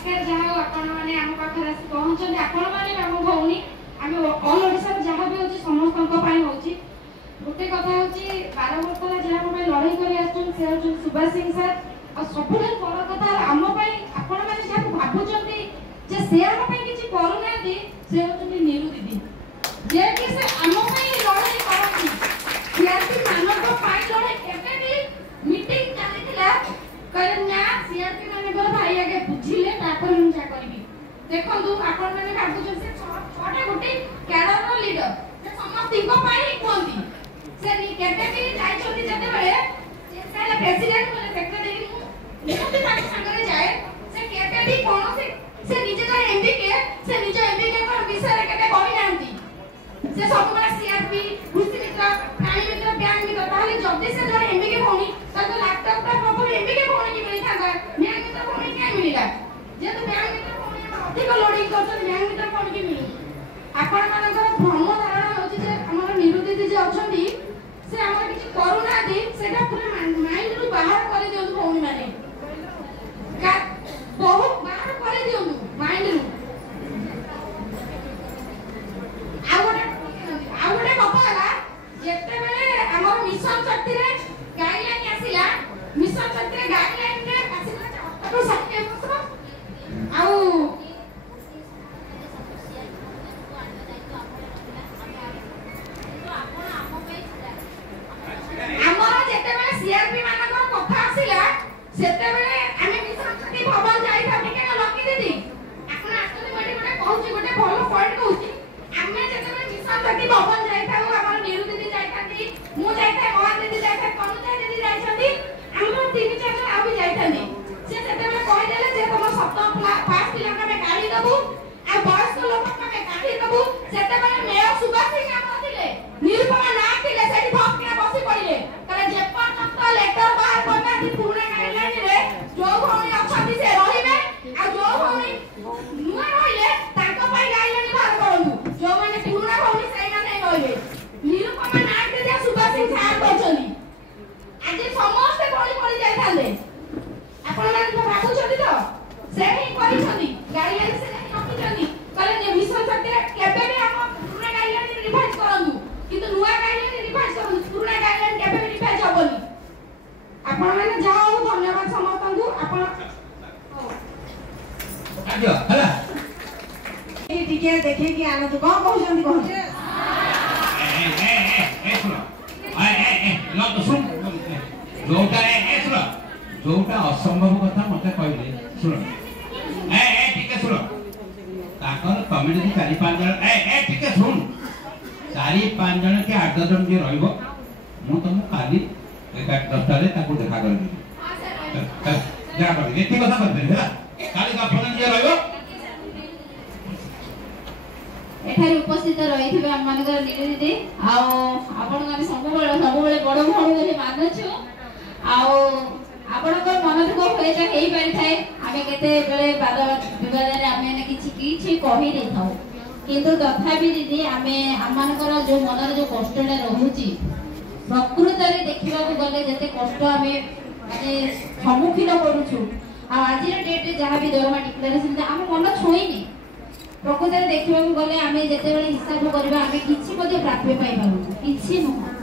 नमस्कार जहाँ आपण माने आम पाखर आसी पहुंचन आपण माने बाबू भौनी आम ऑल ओडिसा जहाँ भी होची समस्त पाई होची गोटे कथा होची 12 वर्ष ला जहाँ पे लड़ाई करी आछन से होची सुभाष सिंह सर और सबुठे बड़ कथा आम पाई आपण माने जहाँ भाबुचंती जे से आम पाई किछि करू नांती से होची नीरू दीदी जे कि से आम पाई लड़ाई करती सीआरपी मानव पाई लड़ाई केते भी मीटिंग चलीथिला करन्या सीआरपी माने बोल भाई आगे बुझिले तापर हम जा करबी देखंतु आपण माने भाबुचन से छोटे गोटे कैडर रो लीडर से समस्त को पाई कोंती से नी केते भी जाई छोटी जते बेले से साला प्रेसिडेंट बोले सेक्रेटरी मु भी ताके संगरे जाए से केते भी कोनो से निजे का एमबी के से निजे एमबी के पर विषय केते कहि नांती से सब माने सीआरपी कृषि मित्र प्राणी मित्र बैंक मित्र ताले जल्दी से जरे एमबी के भौनी ताको लैपटॉप का प्रॉपर एमबी के भौनी की मिली थाका बैंक मित्र भौनी के मिलिला जे तो बैंक मित्र भौनी अधिक लोडिंग करछन बैंक मित्र भौनी की मिलु आपण मानकर भ्रम धारणा होची जे हमर निरुति जे अछंती से हमर किछि करूना दे सेटा पूरा माइंड रु बाहर करे दियौ भौनी माने का बहुत बाहर करे दियौ माइंड रु आउडे कथा हला जेते बेले हमर मिशन शक्ति रे गाइडलाइन आसिला मिशन शक्ति रे गाइडलाइन रे आसिला तो सत्य बस आउ हमर जेते बेले सीआरपी मानकर कथा आसिला सेते बेले आमे मिशन शक्ति भवन जाई थाबी के लकी दीदी आपण आसुनी मडी गोटे कहूची गोटे भलो पॉइंट कहूची आमे जेते बेले मिशन शक्ति भवन जाई थाउ हमर नीरू दीदी जाई थाती मु जाई थाए मोहन दीदी जाई थाए कनुजा दीदी जाई छथि हमर तीन चार आ भी जाई थानी से सेते बेले कहि देले जे हम सप्तम पास पिला के गाड़ी दबु आ बस को लोक के गाड़ी दबु सेते बेले मेयर सुभाष सिंह हम थिले निरुपमा ना थिले सेठी भक्त के बसी पड़िले करे जे पर्यंत लेटर बाहर करना थी पुणे गाइडलाइन रे जो भौनी अछथि से रहिबे आ जो भौनी नुआ रहिले ताको पई गाइडलाइन बाहर करनु जो माने पुणा भौनी सेई माने रहिबे निरुपमा ना दे सुभाष सिंह साहब कहचली आज समस्त पड़ी पड़ी जाय थाले आपण माने तो भाबु छथि तो से ही कहि छथि गाइडलाइन से नहीं रखि छथि करे ने मिशन शक्ति केबे भी हम पुणे गाइडलाइन रिवाइज करनु किंतु नुआ गाइडलाइन रिवाइज करनु पुणे गाइडलाइन केबे भी रिवाइज होबनी आपण माने जाओ धन्यवाद समस्त को आपण आजो हला ए टिके देखे कि आनो तो कोन कहउछंती कहू लो तो सुन जोटा असंभव कथा मते कहले सुन ठीक सुन ताकर तमे जदी 4-5 जण ठीक सुन 4-5 जण के 8-10 जण जे रहइबो मु तुम काली 11-10 रे ताको देखा करबी जा करबी एती कथा करबे हैला काली का फोन जे रहइबो एठारे उपस्थित रहिथिबे हम मानकर नीरू दीदी आउ आपण हम सबबेले बड़ भौणी बोली मानछु आउ आपणकर मन दुख होय त हेई पारि थाए आमे केते बेले बाद विवाद रे आमे ने किछि कहि नै थाउ किंतु तथापि दीदी आमे हमनकर जो मन रे जो कष्टले रहुची प्रकृत रे देखिबा को गले जते कष्ट आमे माने सम्मुखीन करूछु आ आज रे डेट रे जहा भी दरमा डिक्लेरेशन आमे मन छोइनी प्रकृत रे देखिबा को गले आमे जते बेले हिसाब करबा आमे किछि मध्ये प्राप्य पाइ पाबु किछि न